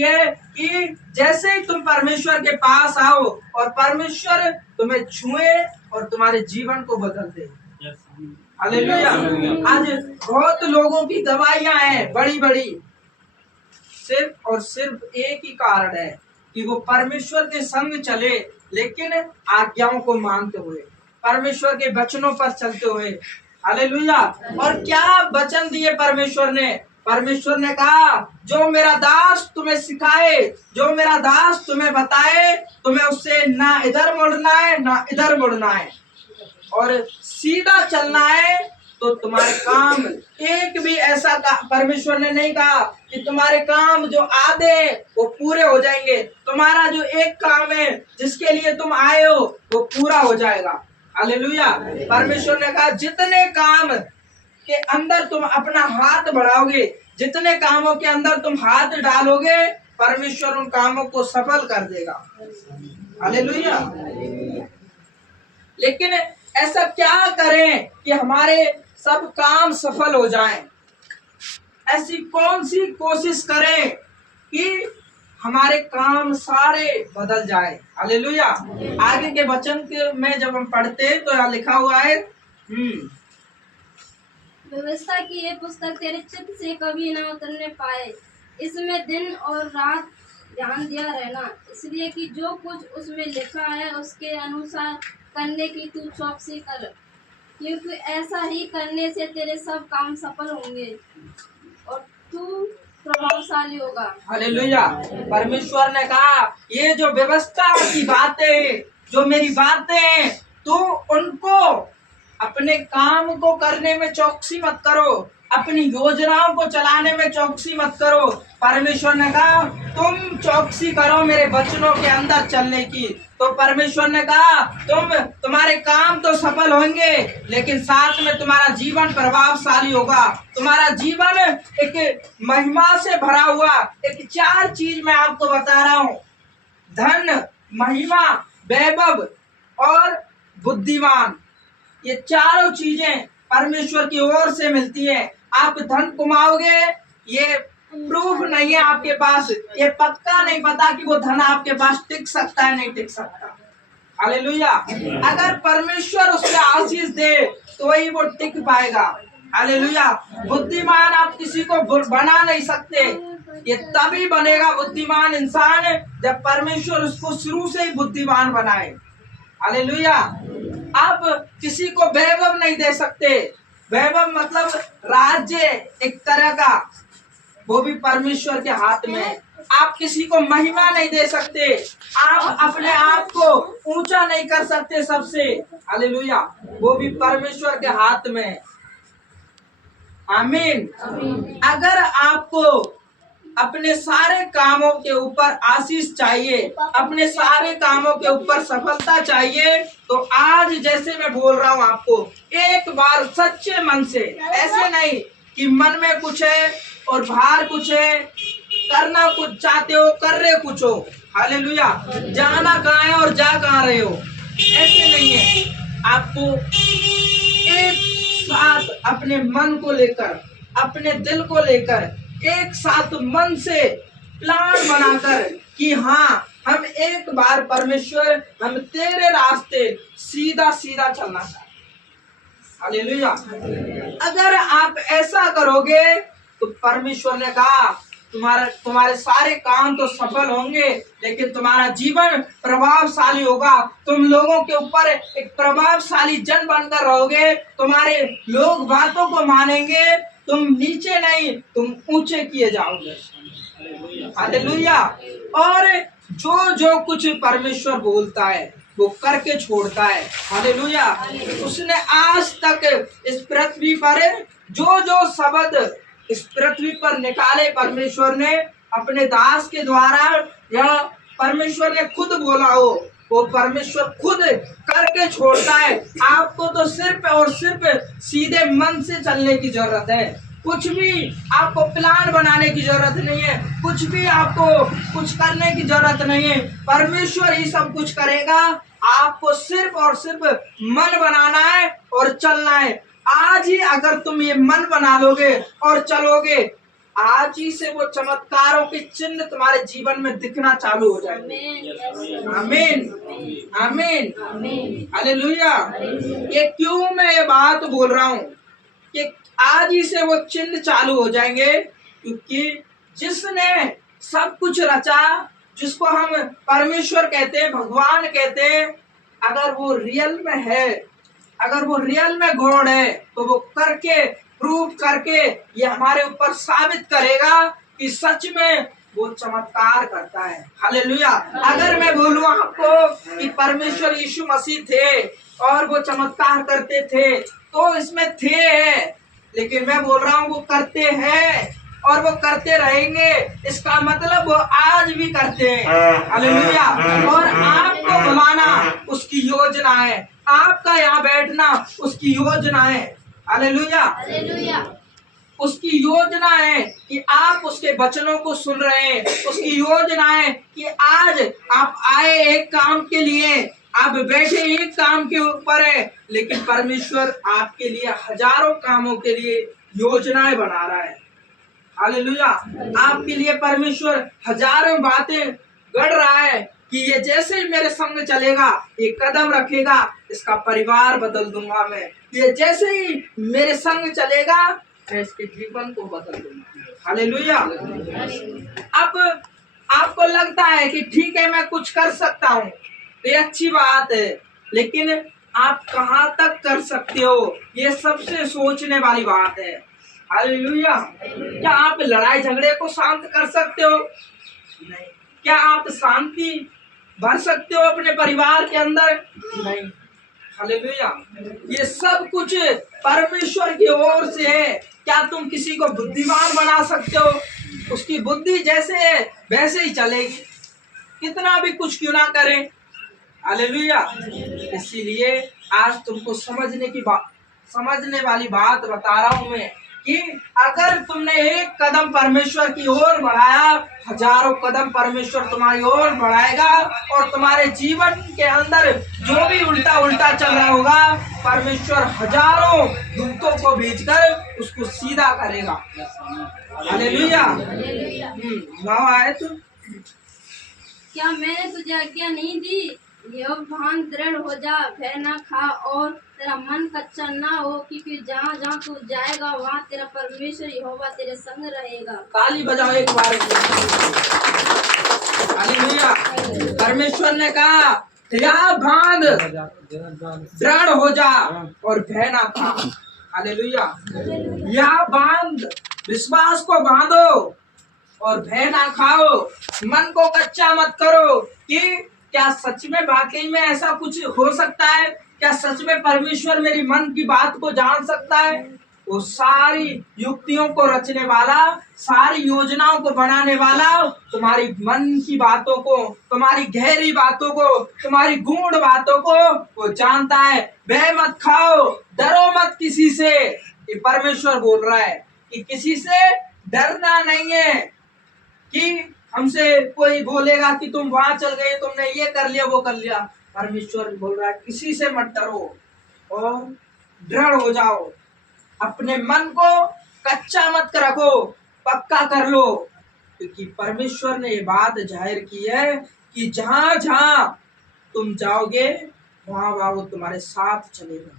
देखिए कि जैसे ही तुम परमेश्वर के पास आओ और परमेश्वर तुम्हें छुए और तुम्हारे जीवन को बदल दे। हालेलुया। आज बहुत लोगों की दवाइयां हैं बड़ी बड़ी, सिर्फ और सिर्फ एक ही कारण है कि वो परमेश्वर के संग चले, लेकिन आज्ञाओं को मानते हुए, परमेश्वर के वचनों पर चलते हुए। हालेलुया। और क्या वचन दिए परमेश्वर ने? परमेश्वर ने कहा, जो मेरा दास तुम्हें सिखाए, जो मेरा दास तुम्हें बताए, तुम्हें उससे ना इधर मुड़ना है ना इधर मुड़ना है, और सीधा चलना है। तो तुम्हारे काम एक भी ऐसा परमेश्वर ने नहीं कहा कि तुम्हारे काम जो आधे वो पूरे हो जाएंगे। तुम्हारा जो एक काम है जिसके लिए तुम आए हो वो पूरा हो जाएगा। हालेलुया। परमेश्वर ने कहा, जितने काम के अंदर तुम अपना हाथ बढ़ाओगे, जितने कामों के अंदर तुम हाथ डालोगे, परमेश्वर उन कामों को सफल कर देगा। हालेलुया। लेकिन ऐसा क्या करें कि हमारे सब काम सफल हो जाएं? ऐसी कौन सी कोशिश करें कि हमारे काम सारे बदल जाए? हालेलुया। आगे के वचन में जब हम पढ़ते हैं तो यहाँ लिखा हुआ है, व्यवस्था की ये पुस्तक तेरे चित्त से कभी न उतरने पाए, इसमें दिन और रात ध्यान दिया रहना, इसलिए कि जो कुछ उसमें लिखा है उसके अनुसार करने की तू चौकसी कर, क्योंकि ऐसा ही करने से तेरे सब काम सफल होंगे और तू प्रभावशाली होगा। हालेलुया। परमेश्वर ने कहा, ये जो व्यवस्था की बातें, जो मेरी बातें हैं, तू उनको अपने काम को करने में चौकसी मत करो, अपनी योजनाओं को चलाने में चौकसी मत करो। परमेश्वर ने कहा, तुम चौकसी करो मेरे वचनों के अंदर चलने की। तो परमेश्वर ने कहा, तुम्हारे काम तो सफल होंगे, लेकिन साथ में तुम्हारा जीवन प्रभावशाली होगा। तुम्हारा जीवन एक महिमा से भरा हुआ, एक 4 चीज मैं आपको बता रहा हूँ, धन, महिमा, वैभव और बुद्धिमान। ये चारों चीजें परमेश्वर की ओर से मिलती है। आप धन कमाओगे, ये प्रूफ नहीं है आपके पास, ये पक्का नहीं पता कि वो धन आपके पास टिक सकता है नहीं टिक सकता। हालेलुया। अगर परमेश्वर उसमें आशीष दे तो वही वो टिक पाएगा। हालेलुया। बुद्धिमान आप किसी को बना नहीं सकते, ये तभी बनेगा बुद्धिमान इंसान जब परमेश्वर उसको शुरू से ही बुद्धिमान बनाए। हालेलुया। आप किसी को वैभव नहीं दे सकते, वैभव मतलब राज्य एक तरह का, वो भी परमेश्वर के हाथ में। आप किसी को महिमा नहीं दे सकते, आप अपने आप को ऊंचा नहीं कर सकते सबसे। हालेलुया। वो भी परमेश्वर के हाथ में। आमीन। अगर आपको अपने सारे कामों के ऊपर आशीष चाहिए, अपने सारे कामों के ऊपर सफलता चाहिए, तो आज जैसे मैं बोल रहा हूँ आपको, एक बार सच्चे मन से, ऐसे नहीं कि मन में कुछ है और बाहर कुछ है, करना कुछ चाहते हो कर रहे कुछ हो। हालेलुया। जाना कहाँ है और जा कहाँ रहे हो, ऐसे नहीं है। आपको एक साथ अपने मन को लेकर, अपने दिल को लेकर, एक साथ मन से प्लान बनाकर कि हाँ, हम एक बार परमेश्वर, हम तेरे रास्ते सीधा सीधा चलना चाहते। हालेलुया। अगर आप ऐसा करोगे तो परमेश्वर ने कहा, तुम्हारे सारे काम तो सफल होंगे, लेकिन तुम्हारा जीवन प्रभावशाली होगा। तुम लोगों के ऊपर एक प्रभावशाली जन बनकर रहोगे, तुम्हारे लोग बातों को मानेंगे, तुम नीचे नहीं तुम ऊंचे किए जाओगे। हालेलुया। और जो जो कुछ परमेश्वर बोलता है वो करके छोड़ता है। हालेलुया। उसने आज तक इस पृथ्वी पर जो जो शब्द इस पृथ्वी पर निकाले, परमेश्वर ने अपने दास के द्वारा, या परमेश्वर ने खुद बोला हो, वो परमेश्वर खुद करके छोड़ता है। आपको तो सिर्फ और सिर्फ सीधे मन से चलने की जरूरत है। कुछ भी आपको प्लान बनाने की जरूरत नहीं है, कुछ भी आपको कुछ करने की जरूरत नहीं है, परमेश्वर ही सब कुछ करेगा। आपको सिर्फ और सिर्फ मन बनाना है और चलना है। आज ही अगर तुम ये मन बना लोगे और चलोगे, आज ही से वो चमत्कारों के चिन्ह तुम्हारे जीवन में दिखना चालू हो जाएंगे। आमीन, आमीन, आमीन, आमीन, हालेलुया। ये क्यों मैं ये बात बोल रहा हूँ कि आज ही से वो चिन्ह चालू हो जाएंगे, क्योंकि जिसने सब कुछ रचा, जिसको हम परमेश्वर कहते हैं, भगवान कहते हैं, अगर वो रियल में है, अगर वो रियल में गॉड है, तो वो करके प्रूव करके ये हमारे ऊपर साबित करेगा कि सच में वो चमत्कार करता है। हालेलुया। अगर मैं बोलूं आपको कि परमेश्वर यीशु मसीह थे और वो चमत्कार करते थे, तो इसमें थे, लेकिन मैं बोल रहा हूँ वो करते हैं और वो करते रहेंगे। इसका मतलब वो आज भी करते हैं। हालेलुया। और आपको बुलाना उसकी योजना है, आपका यहाँ बैठना उसकी योजना है। हालेलुया। हालेलुया, उसकी योजना है कि आप उसके वचनों को सुन रहे हैं। उसकी योजना है कि आज आप आए एक काम के लिए, आप बैठे एक काम के ऊपर है, लेकिन परमेश्वर आपके लिए हजारों कामों के लिए योजनाएं बना रहा है। हालेलुया। आपके लिए परमेश्वर हजारों बातें गढ़ रहा है कि ये जैसे ही मेरे संग चलेगा, एक कदम रखेगा, इसका परिवार बदल दूंगा मैं। ये जैसे ही मेरे संग चलेगा, मैं इसके जीवन को बदल दूंगा। हालेलुया। अब आपको लगता है कि ठीक है मैं कुछ कर सकता हूँ, तो ये अच्छी बात है, लेकिन आप कहाँ तक कर सकते हो, ये सबसे सोचने वाली बात है। हालेलुया। क्या आप लड़ाई झगड़े को शांत कर सकते हो? नहीं। क्या आप शांति भर सकते हो अपने परिवार के अंदर? नहीं। हालेलुया। ये सब कुछ परमेश्वर की ओर से है। क्या तुम किसी को बुद्धिमान बना सकते हो? उसकी बुद्धि जैसे है वैसे ही चलेगी, कितना भी कुछ क्यों ना करें। हालेलुया। इसीलिए आज तुमको समझने वाली बात बता रहा हूं मैं कि अगर तुमने एक कदम परमेश्वर की ओर बढ़ाया, हजारों कदम परमेश्वर तुम्हारी ओर बढ़ाएगा, और तुम्हारे जीवन के अंदर जो भी उल्टा उल्टा चल रहा होगा, परमेश्वर हजारों दूतों को भेजकर उसको सीधा करेगा। हालेलुया। नाव आए तुम। क्या मैंने तुझे आज्ञा नहीं दी? यह भान दृढ़ हो जा, भय न खा और तेरा मन कच्चा ना हो, क्योंकि जहाँ जहाँ तू जाएगा वहाँ तेरा परमेश्वर यहोवा तेरे संग रहेगा। ताली बजाओ एक बार। हालेलुया। परमेश्वर ने कहा या बांध, दृढ़ हो जा और भय ना खा। हालेलुया। या बांध, विश्वास को बांधो और भय ना खाओ, मन को कच्चा मत करो कि क्या सच में वाकई में ऐसा कुछ हो सकता है? क्या सच में परमेश्वर मेरी मन की बात को जान सकता है? वो सारी युक्तियों को रचने वाला, सारी योजनाओं को बनाने वाला, तुम्हारी मन की बातों को, तुम्हारी गहरी बातों को, तुम्हारी गूढ़ बातों को वो जानता है। भय मत खाओ, डरो मत किसी से। ये परमेश्वर बोल रहा है कि किसी से डरना नहीं है कि हमसे कोई बोलेगा कि तुम वहां चल गए, तुमने ये कर लिया वो कर लिया। परमेश्वर बोल रहा है किसी से मत डरो और दृढ़ हो जाओ, अपने मन को कच्चा मत रखो, पक्का कर लो, क्योंकि परमेश्वर ने ये बात जाहिर की है कि जहां जहां तुम जाओगे वहां वहां वो तुम्हारे साथ चलेगा।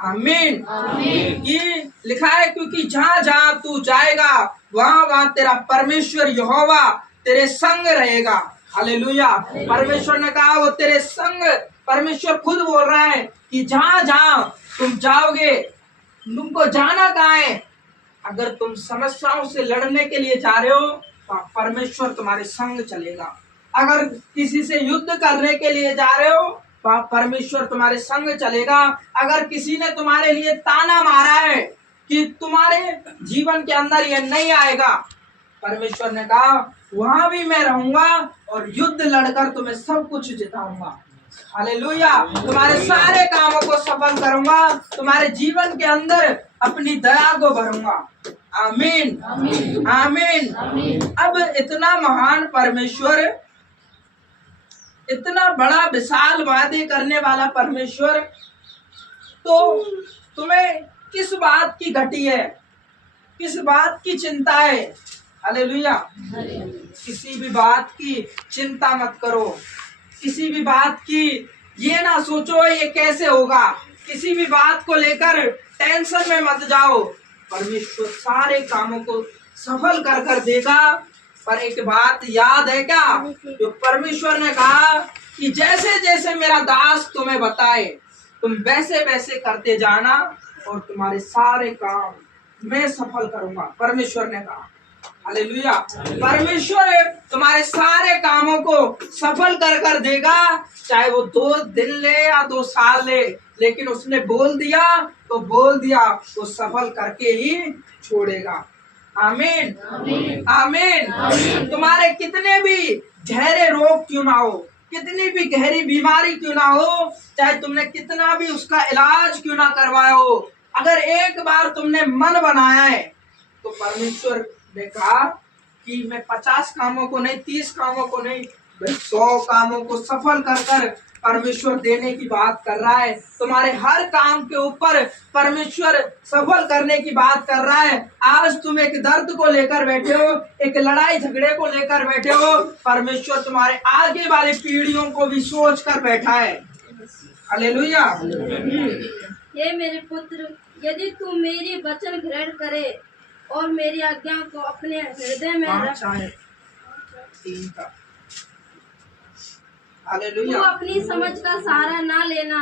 आमीन। ये लिखा है क्योंकि जहां जहां तू जाएगा वहां वहां तेरा परमेश्वर यहोवा तेरे संग रहेगा। हालेलुया। परमेश्वर ने कहा वो तेरे संग, परमेश्वर खुद बोल रहा है कि जहां जहां तुम जाओगे, तुमको जाना कहाँ है? अगर तुम समस्याओं से लड़ने के लिए जा रहे हो तो परमेश्वर तुम्हारे संग चलेगा। अगर किसी से युद्ध करने के लिए जा रहे हो तो परमेश्वर तुम्हारे संग चलेगा। अगर किसी ने तुम्हारे लिए ताना मारा है कि तुम्हारे जीवन के अंदर ये नहीं आएगा, परमेश्वर ने कहा वहां भी मैं रहूंगा और युद्ध लड़कर तुम्हें सब कुछ जिताऊंगा। हालेलुया। तुम्हारे सारे कामों को सफल करूंगा, तुम्हारे जीवन के अंदर अपनी दया को भरूंगा। आमीन, आमीन, आमीन। अब इतना महान परमेश्वर, इतना बड़ा विशाल वादे करने वाला परमेश्वर, तो तुम्हें किस बात की घटी है? किस बात की चिंता है? हालेलुया। किसी भी बात की चिंता मत करो। किसी भी बात की ये ना सोचो ये कैसे होगा। किसी भी बात को लेकर टेंशन में मत जाओ। परमेश्वर सारे कामों को सफल कर कर देगा। पर एक बात याद है क्या, जो परमेश्वर ने कहा कि जैसे जैसे मेरा दास तुम्हें बताए तुम वैसे वैसे करते जाना और तुम्हारे सारे काम मैं सफल करूंगा। परमेश्वर ने कहा। हालेलुया। परमेश्वर तुम्हारे सारे कामों को सफल कर कर देगा, चाहे वो 2 दिन ले या 2 साल ले, लेकिन उसने बोल दिया तो बोल दिया, वो सफल करके ही छोड़ेगा। आमीन आमीन। तुम्हारे कितने भी गहरे रोग क्यों ना हो, कितनी भी गहरी बीमारी क्यों ना हो, चाहे तुमने कितना भी उसका इलाज क्यों ना करवाया हो, अगर एक बार तुमने मन बनाया है तो परमेश्वर ने कहा कि मैं 50 कामों को नहीं, 30 कामों को नहीं, मैं 100 कामों को सफल कर कर परमेश्वर देने की बात कर रहा है। तुम्हारे हर काम के ऊपर परमेश्वर सफल करने की बात कर रहा है। आज तुम एक दर्द को लेकर बैठे हो, एक लड़ाई झगड़े को लेकर बैठे हो, परमेश्वर तुम्हारे आगे वाली पीढ़ियों को भी सोच कर बैठा है। हालेलुया। हे मेरे पुत्र, यदि तू मेरी वचन ग्रहण करे और मेरी आज्ञा को अपने हृदय में रख, तू अपनी समझ का सहारा ना लेना,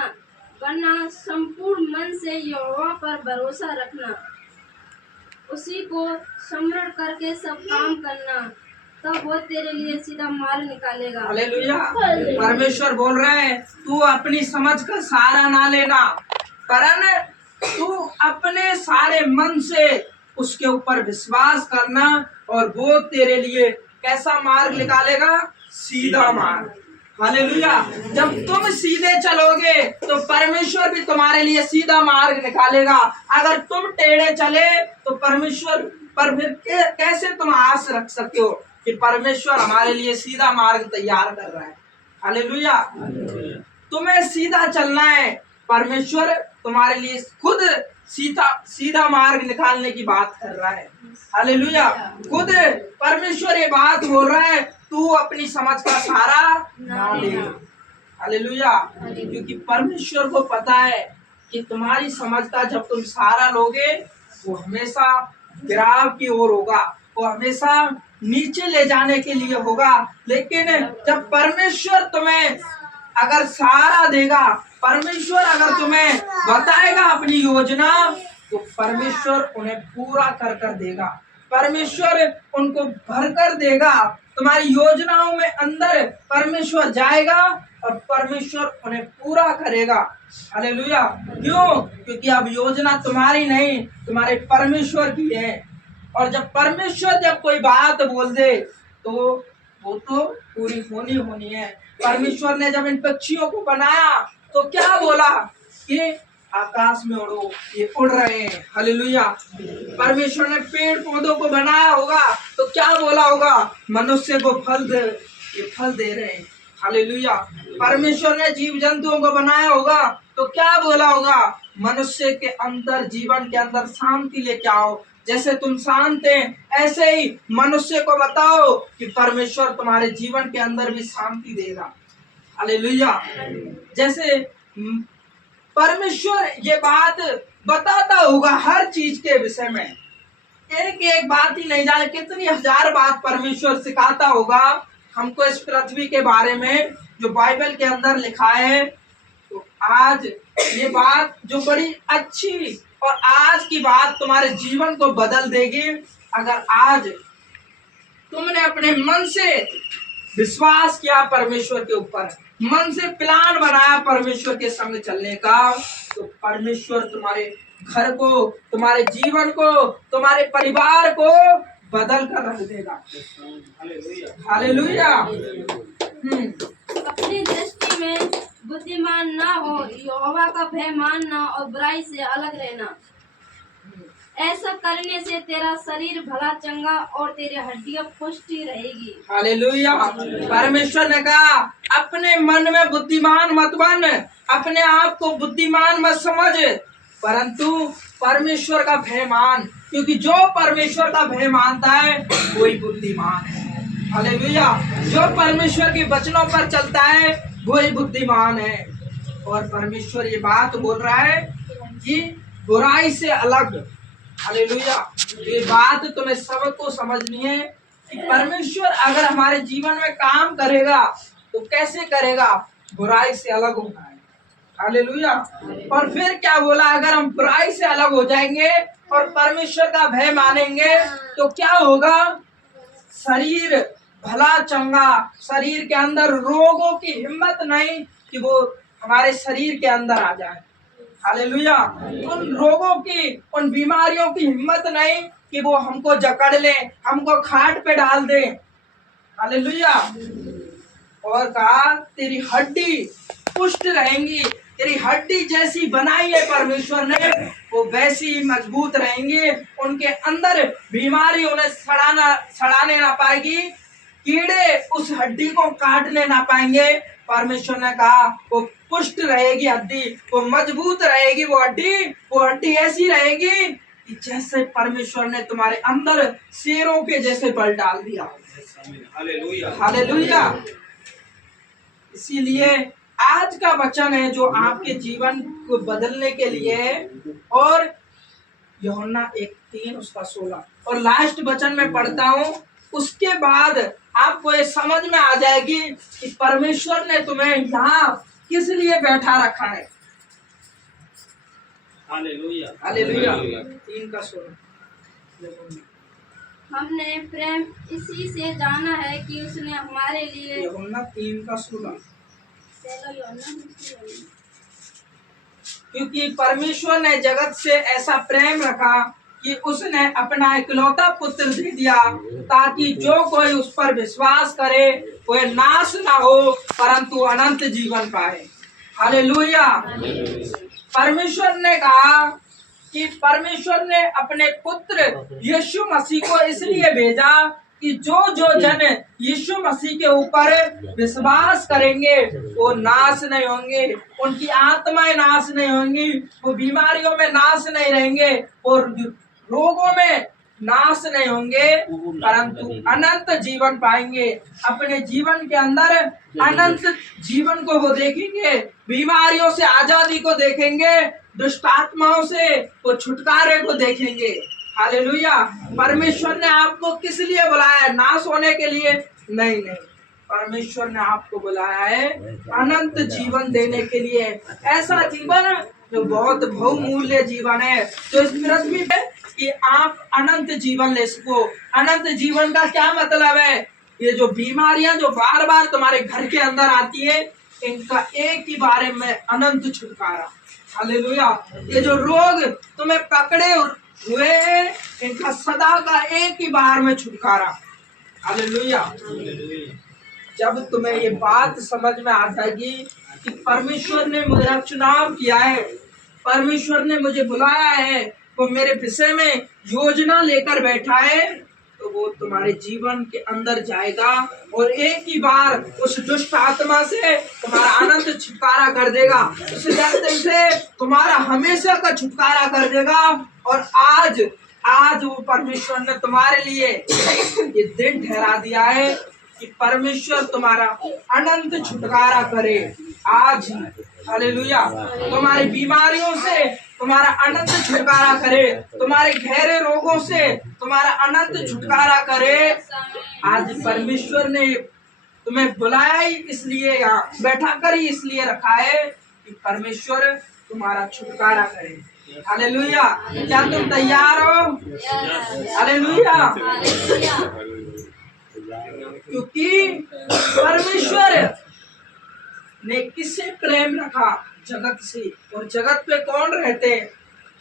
वरना संपूर्ण मन से यहोवा पर भरोसा रखना, उसी को स्मरण करके सब काम करना, तब वो तेरे लिए सीधा मार्ग निकालेगा। हालेलुया। परमेश्वर बोल रहे हैं तू अपनी समझ का सहारा ना लेना, कारण तू अपने सारे मन से उसके ऊपर विश्वास करना और वो तेरे लिए कैसा मार्ग निकालेगा? सीधा मार्ग। हालेलुया। जब तुम सीधे चलोगे तो परमेश्वर भी तुम्हारे लिए सीधा मार्ग निकालेगा। अगर तुम टेढ़े चले तो परमेश्वर पर फिर कैसे तुम आस रख सकते हो कि परमेश्वर हमारे लिए सीधा मार्ग तैयार कर रहा है? हालेलुया। तुम्हें सीधा चलना है, परमेश्वर तुम्हारे लिए खुद सीधा मार्ग निकालने की बात कर रहा है। हालेलुया। खुद परमेश्वर ये बात बोल रहा है तू अपनी समझ का सहारा ना ले। हालेलुया। क्योंकि परमेश्वर को पता है कि तुम्हारी समझ का जब तुम सहारा लोगे वो हमेशा गिराव की ओर होगा, वो हमेशा नीचे ले जाने के लिए होगा। लेकिन जब परमेश्वर तुम्हें अगर सहारा देगा, परमेश्वर अगर तुम्हें बताएगा अपनी योजना, तो परमेश्वर उन्हें पूरा कर कर देगा। परमेश्वर उनको भर कर देगा। तुम्हारी योजनाओं में अंदर परमेश्वर जाएगा और परमेश्वर उन्हें पूरा करेगा। हालेलुया। क्यों? क्योंकि अब योजना तुम्हारी नहीं, तुम्हारे परमेश्वर की है। और जब परमेश्वर जब कोई बात बोल दे तो वो तो पूरी होनी है। परमेश्वर ने जब इन पक्षियों को बनाया तो क्या बोला कि आकाश में उड़ो, ये उड़ रहे हैं। हालेलुया। परमेश्वर ने पेड़ पौधों को बनाया होगा तो क्या बोला होगा? मनुष्य को फल दे, ये फल दे रहे हैं। हालेलुया। परमेश्वर ने जीव जंतुओं को बनाया होगा तो क्या बोला होगा? मनुष्य के अंदर, जीवन के अंदर शांति लेके आओ। जैसे तुम शांत हैं ऐसे ही मनुष्य को बताओ कि परमेश्वर तुम्हारे जीवन के अंदर भी शांति देगा। हालेलुया। जैसे परमेश्वर ये बात बताता होगा हर चीज के विषय में, एक एक बात ही नहीं जाने कितनी हजार बात परमेश्वर सिखाता होगा हमको इस पृथ्वी के बारे में जो बाइबल के अंदर लिखा है। तो आज ये बात जो बड़ी अच्छी और आज की बात तुम्हारे जीवन को बदल देगी। अगर आज तुमने अपने मन से विश्वास किया परमेश्वर के ऊपर, मन से प्लान बनाया परमेश्वर के संग चलने का, तो परमेश्वर तुम्हारे घर को, तुम्हारे जीवन को, तुम्हारे परिवार को बदल कर रख देगा। हालेलुया। अपनी दृष्टि में बुद्धिमान ना हो, यहोवा का भय मानना और बुराई से अलग रहना। ऐसा करने से तेरा शरीर भला चंगा और तेरी हड्डियां पुष्टि रहेगी। हालेलुया। परमेश्वर ने कहा अपने मन में बुद्धिमान मत बन, अपने आप को बुद्धिमान मत समझ, परंतु परमेश्वर का भय मान, क्योंकि जो परमेश्वर का भय मानता है वही बुद्धिमान है। हालेलुया। जो परमेश्वर के वचनों पर चलता है वही बुद्धिमान है। और परमेश्वर ये बात बोल रहा है कि बुराई से अलग, हालेलुया, ये बात तुम्हें सबको समझनी है कि परमेश्वर अगर हमारे जीवन में काम करेगा तो कैसे करेगा, बुराई से अलग होना है। हालेलुया। और फिर क्या बोला, अगर हम बुराई से अलग हो जाएंगे और परमेश्वर का भय मानेंगे तो क्या होगा, शरीर भला चंगा, शरीर के अंदर रोगों की हिम्मत नहीं कि वो हमारे शरीर के अंदर आ जाए। हालेलुया। उन रोगों की, उन बीमारियों की हिम्मत नहीं कि वो हमको जकड़ ले, हमको खाट पे डाल दे। हालेलुया। और कहा तेरी हड्डी पुष्ट रहेंगी, तेरी हड्डी जैसी बनाई है परमेश्वर ने वो वैसी ही मजबूत रहेंगी। उनके अंदर बीमारी उन्हें सड़ाने ना पाएगी, कीड़े उस हड्डी को काटने ना पाएंगे। परमेश्वर ने कहा वो पुष्ट रहेगी हड्डी, वो मजबूत रहेगी वो हड्डी ऐसी रहेगी कि जैसे परमेश्वर ने तुम्हारे अंदर शेरों के जैसे बल डाल दिया। हालेलुया। हालेलुया। इसीलिए आज का वचन है जो आपके जीवन को बदलने के लिए है। और यूहन्ना 1:3 उसका 16 और लास्ट वचन में पढ़ता हूँ, उसके बाद आपको ये समझ में आ जाएगी कि परमेश्वर ने तुम्हें यहाँ किस लिए बैठा रखा है। हालेलुया। हालेलुया। 3 का 16 हमने प्रेम इसी से जाना है कि उसने हमारे लिए यूहन्ना 3 का 16 क्योंकि परमेश्वर ने जगत से ऐसा प्रेम रखा कि उसने अपना इकलौता पुत्र दे दिया ताकि जो कोई उस पर विश्वास करे वह नाश ना हो परंतु अनंत जीवन पाए। हालेलुया। परमेश्वर ने कहा कि परमेश्वर ने अपने पुत्र यीशु मसीह को इसलिए भेजा कि जो जन यीशु मसीह के ऊपर विश्वास करेंगे वो नाश नहीं होंगे, उनकी आत्माएं नाश नहीं होंगी, वो बीमारियों में नाश नहीं रहेंगे, वो रोगों में नाश नहीं होंगे परंतु अनंत जीवन पाएंगे। अपने जीवन के अंदर अनंत जीवन को वो देखेंगे, बीमारियों से आजादी को देखेंगे, दुष्ट आत्माओं से वो छुटकारे को देखेंगे। हालेलुया। परमेश्वर ने आपको किस लिए बुलाया है, नाश होने के लिए नहीं। परमेश्वर ने आपको बुलाया है अनंत जीवन देने के लिए। ऐसा जीवन जो बहुत बहुमूल्य जीवन है, जो इस पृथ्वी पे कि आप अनंत जीवन ले सको। अनंत जीवन का क्या मतलब है, ये जो बीमारियां जो बार बार तुम्हारे घर के अंदर आती है इनका एक ही बारे में अनंत छुटकारा। हालेलुया। ये जो रोग तुम्हें पकड़े हुए इनका सदा का एक ही बार में छुटकारा। हालेलुया। जब तुम्हें ये बात समझ में आ जाएगी कि परमेश्वर ने मेरा चुनाव किया है, परमेश्वर ने मुझे बुलाया है, वो मेरे विषय में योजना लेकर बैठा है, तो वो तुम्हारे जीवन के अंदर जाएगा और एक ही बार उस दुष्ट आत्मा से तुम्हारा अनंत छुटकारा कर देगा, उस दर्द से तुम्हारा हमेशा का छुटकारा कर देगा। और आज वो परमेश्वर ने तुम्हारे लिए ये दिन ठहरा दिया है कि परमेश्वर तुम्हारा अनंत छुटकारा करे आज। हालेलुया। तुम्हारी बीमारियों से तुम्हारा अनंत छुटकारा करे, तुम्हारे गहरे रोगों से तुम्हारा अनंत छुटकारा करे। आज परमेश्वर ने तुम्हें बुलाया ही इसलिए, यहाँ बैठा कर ही इसलिए रखा है कि परमेश्वर तुम्हारा छुटकारा करे। हालेलुया। क्या तुम तैयार हो? हालेलुया। क्योंकि परमेश्वर ने किससे प्रेम रखा, जगत से, और जगत पे कौन रहते,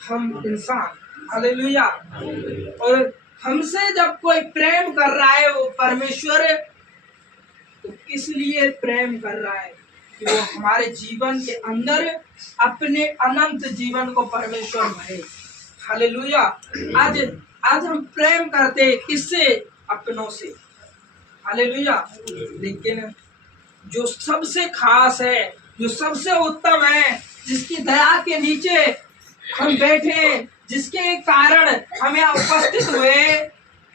हम इंसान। हालेलुया। और हमसे जब कोई प्रेम कर रहा है वो परमेश्वर, तो किस लिए प्रेम कर रहा है कि वो हमारे जीवन के अंदर अपने अनंत जीवन को परमेश्वर भरे। हालेलुया। आज हम प्रेम करते किससे, अपनों से। हालेलुया। लेकिन जो सबसे खास है, जो सबसे उत्तम है, जिसकी दया के नीचे हम बैठे, जिसके कारण हम यहाँ उपस्थित हुए,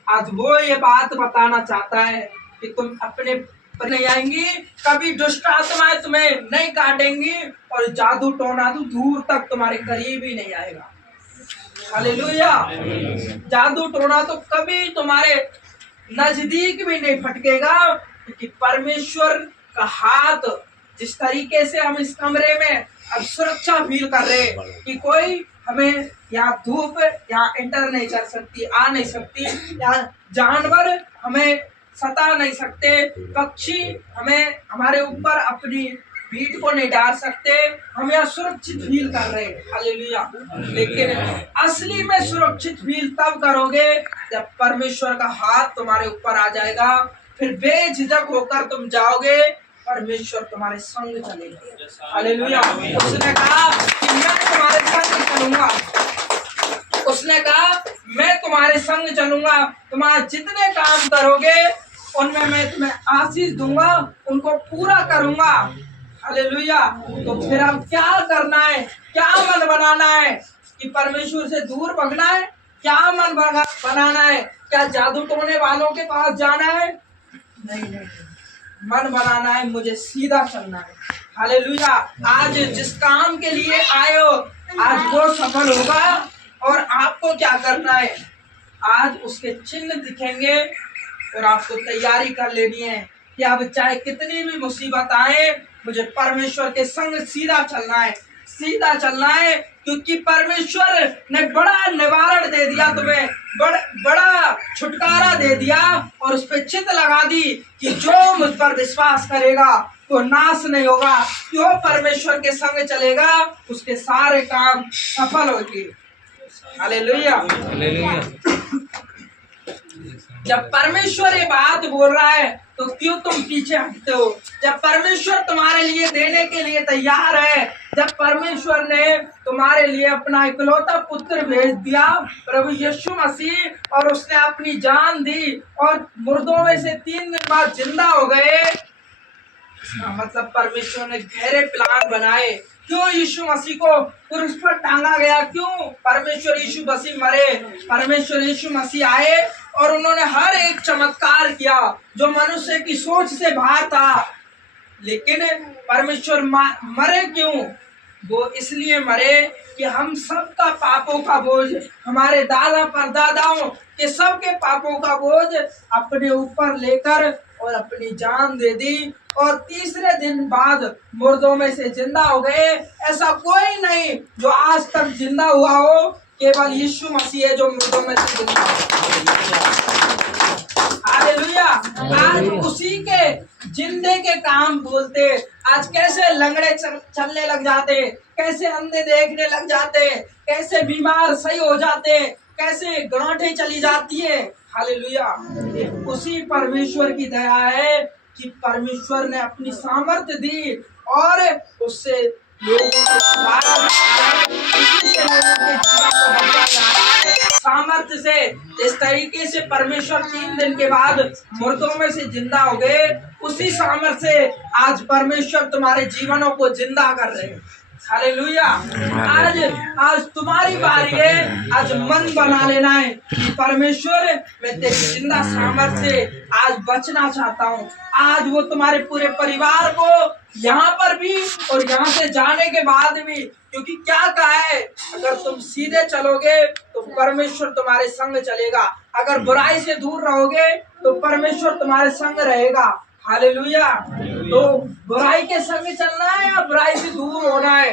आज वो ये बात बताना चाहता है कि तुम अपने पर नहीं आएंगी, कभी दुष्ट आत्माएं तुम्हें नहीं काटेंगी और जादू टोना तो दूर तक तुम्हारे करीब ही नहीं आएगा। हालेलुया। जादू टोना तो कभी तुम्हारे नजदीक भी नहीं फटकेगा, क्योंकि परमेश्वर का हाथ, जिस तरीके से हम इस कमरे में अब सुरक्षा फील कर रहे हैं कि कोई हमें यहाँ धूप यहाँ एंटर नहीं कर सकती, आ नहीं सकती, यहाँ जानवर हमें सता नहीं सकते, पक्षी हमें हमारे ऊपर अपनी भीड़ को नहीं डाल सकते, हम यहाँ सुरक्षित फील कर रहे हैं। हालेलुया। लेकिन असली में सुरक्षित फील तब करोगे जब परमेश्वर का हाथ तुम्हारे ऊपर आ जाएगा, फिर बेझिझक होकर तुम जाओगे, परमेश्वर तुम्हारे संग चलेगा। हालेलुया। उसने कहा कि मैं तुम्हारे संग चलूंगा, उसने कहा मैं तुम्हारे संग चलूंगा, तुम्हारे जितने काम करोगे उनमें मैं तुम्हें आशीष दूंगा, उनको पूरा करूंगा। हालेलुया। तो फिर अब क्या करना है, क्या मन बनाना है कि परमेश्वर से दूर भगना है, क्या मन बनाना है, क्या जादू टोने वालों के पास जाना है? नहीं, मन बनाना है मुझे सीधा चलना है। हालेलुया। आज जिस काम के लिए आए हो, आज वो सफल होगा और आपको क्या करना है, आज उसके चिन्ह दिखेंगे और आपको तैयारी कर लेनी है कि अब चाहे कितनी भी मुसीबत आए, मुझे परमेश्वर के संग सीधा चलना है, सीधा चलना है, क्योंकि परमेश्वर ने बड़ा निवारण दे दिया तुम्हें, बड़ा छुटकारा दे दिया और उस पर चित लगा दी कि जो मुझ पर विश्वास करेगा तो नाश नहीं होगा, जो परमेश्वर के संग चलेगा उसके सारे काम सफल होंगे। हालेलुया। जब परमेश्वर ये बात बोल रहा है तो क्यों तुम पीछे हटते हो? जब परमेश्वर तुम्हारे लिए देने के लिए तैयार है, जब परमेश्वर ने तुम्हारे लिए अपना इकलौता पुत्र भेज दिया प्रभु यीशु मसीह, और उसने अपनी जान दी और मुर्दों में से 3 दिन बाद जिंदा हो गए, मतलब परमेश्वर ने गहरे प्लान बनाए। क्यों यीशु मसीह को क्रूस पर टांगा गया? क्यों परमेश्वर यीशु मसीह मरे? परमेश्वर यीशु मसीह आए और उन्होंने हर एक चमत्कार किया जो मनुष्य की सोच से बाहर था। लेकिन परमेश्वर मरे क्यों? वो इसलिए मरे कि हम सबका पापों का बोझ, हमारे दादा परदादाओं के सबके पापों का बोझ अपने ऊपर लेकर और अपनी जान दे दी, और तीसरे दिन बाद मुर्दों में से जिंदा हो गए। ऐसा कोई नहीं जो आज तक जिंदा हुआ हो, केवल यीशु मसीह है जो मुर्दों में से जिंदा हुआ। हालेलुया। आज उसी के जिंदे के काम बोलते, आज कैसे लंगड़े चलने लग जाते, कैसे अंधे देखने लग जाते, कैसे बीमार सही हो जाते, कैसे गांठें चली जाती है। हालेलुया। उसी परमेश्वर की दया है कि परमेश्वर ने अपनी सामर्थ्य दी और उससे लोगों को सामर्थ्य से, जिस तरीके से परमेश्वर 3 दिन के बाद मुर्दों में से जिंदा हो गए, उसी सामर्थ्य से आज परमेश्वर तुम्हारे जीवनों को जिंदा कर रहे हैं। हालेलुया। आज तुम्हारी बारी है, आज मन बना लेना है कि परमेश्वर मैं तेरी जिंदा सामर्थ्य से आज बचना चाहता हूँ। आज वो तुम्हारे पूरे परिवार को यहाँ पर भी और यहाँ से जाने के बाद भी, क्योंकि क्या कहा है, अगर तुम सीधे चलोगे तो परमेश्वर तुम्हारे संग चलेगा, अगर बुराई से दूर रहोगे तो परमेश्वर तुम्हारे संग रहेगा। हालेलुया। तो बुराई के संग चलना है या बुराई से दूर होना है?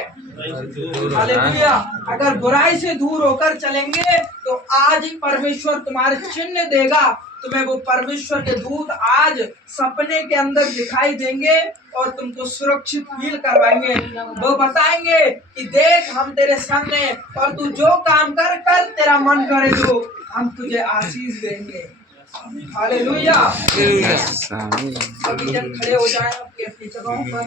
हालेलुया। अगर बुराई से दूर होकर चलेंगे तो आज ही परमेश्वर तुम्हारे चिन्ह देगा, तुम्हें वो परमेश्वर के दूत आज सपने के अंदर दिखाई देंगे और तुमको सुरक्षित फील करवाएंगे। वो बताएंगे कि देख हम तेरे संग हैं और तू जो काम कर तेरा मन करे जो, हम तुझे आशीष देंगे। हालेलुया। सभी जन खड़े हो जाएं अपनी अपनी जगहों पर।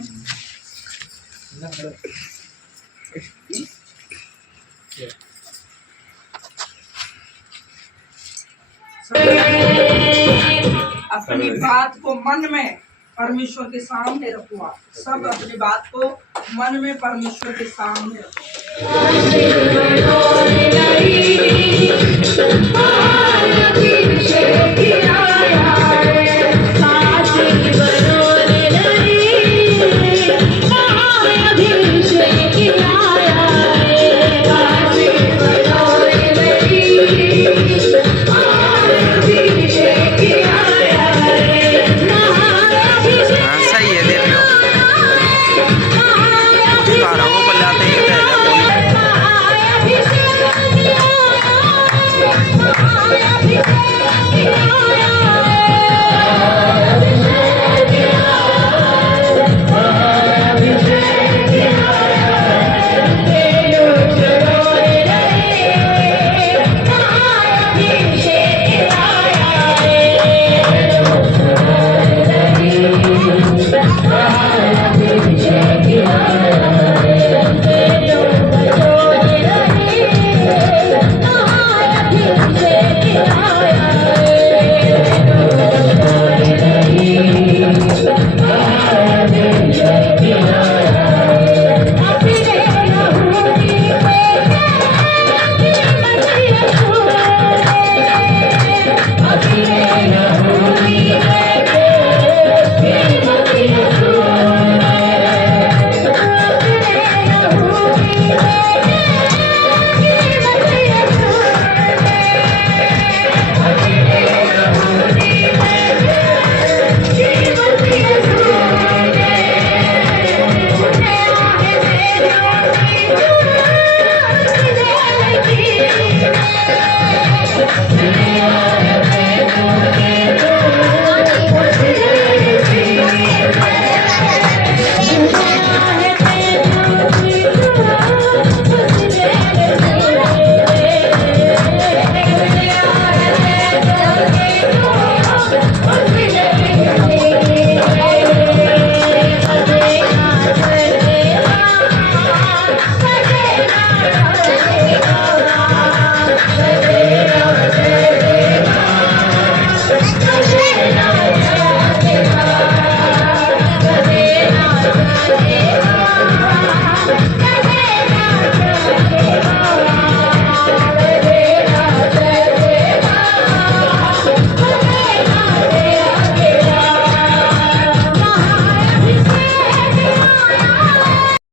अपनी बात को मन में परमेश्वर के सामने रखो। आप सब अपनी बात को मन में परमेश्वर के सामने रखो।